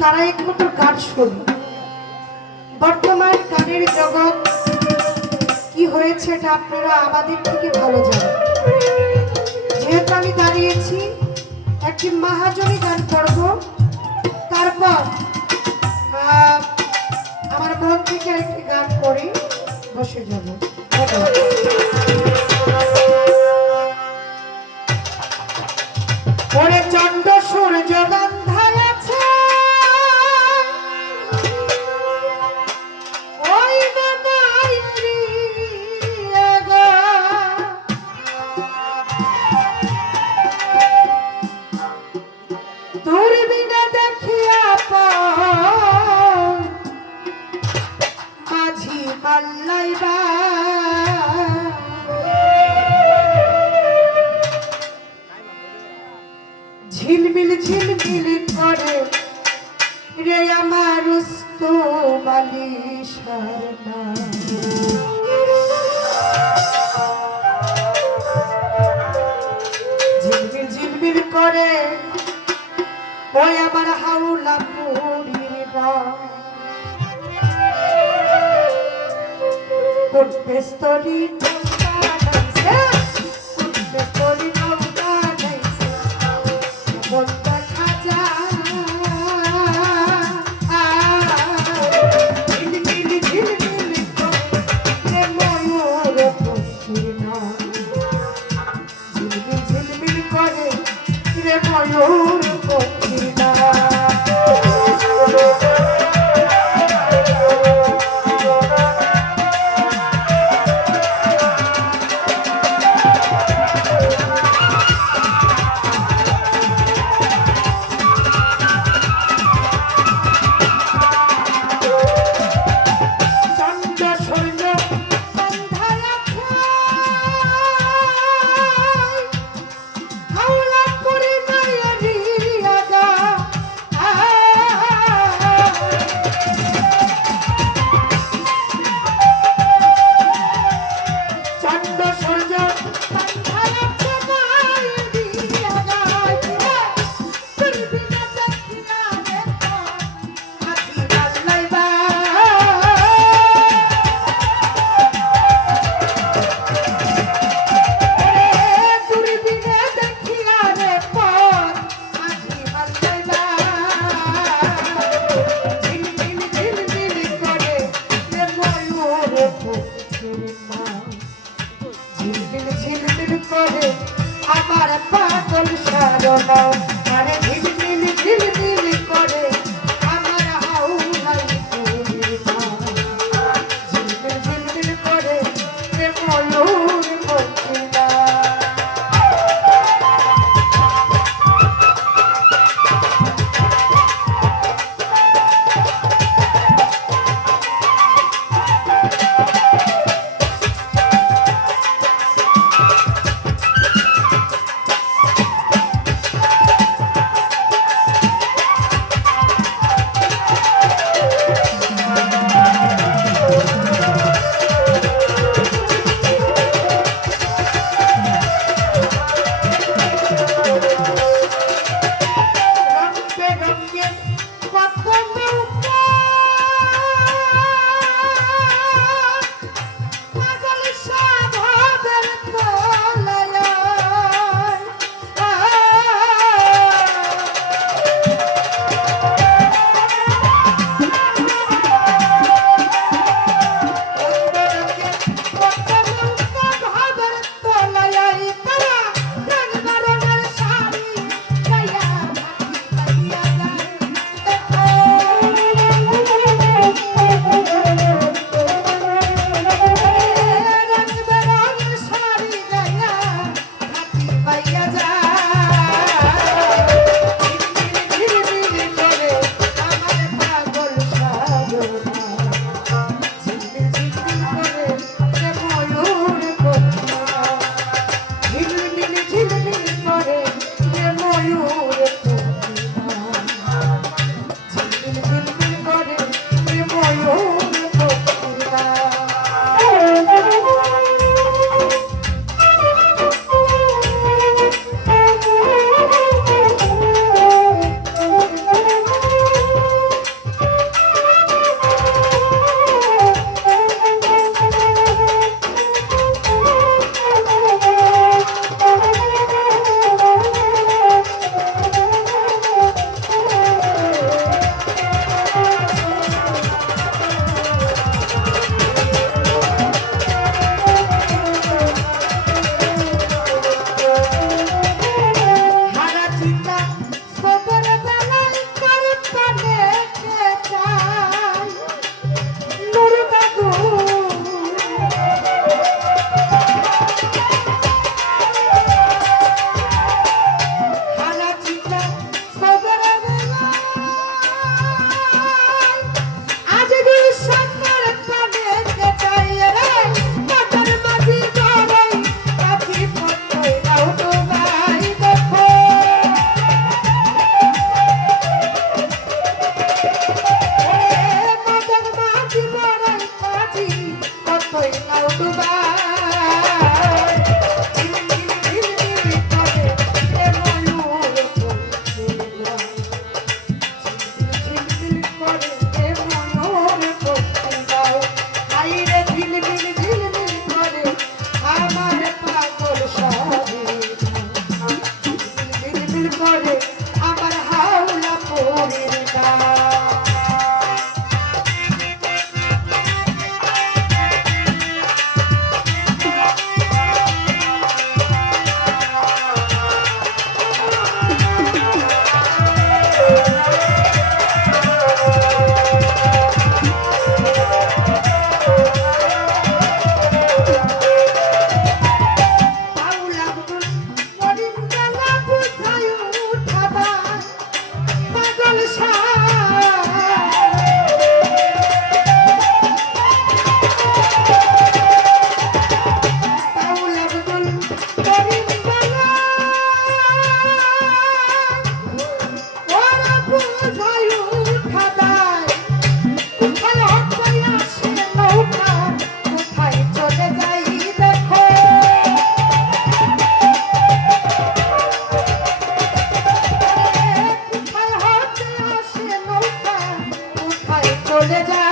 তারা একমাত্র গান শোনে। বর্তমান গানের জগৎ কি হয়েছে এটা আপনারা আমাদের থেকে ভালো জানেন। যেহেতু আমি দাঁড়িয়েছি একটি মহাজনী গান করব, তারপর আমার মন থেকে একটি গান করে বসে যাব। ওরে চন্দ্র সূর্য গন্ধায় আছে, ওই বাবাই রে গো, তোর বিনা দেখিয়া মাঝি মাল্লাইবা ঝিলমিল ঝিলমিল করে রে আমার বালিশার না। ঝিলমিল ঝিলমিল করে ওই আমার হাওলা পুরীর না। কোন পেস্তরি ময়ূর পক্ষিনা। ঝিলমিল ঝিলমিল করে আমার পাগল সারনা, আরে ঝিলমিল ঝিলমিল করে আমার হাওলাই পুরীর না। ঝিলমিল ঝিলমিল করে ময়ূর পক্ষিনা। ফুল করে আমার হাওলা পরের গান। চলে যায়।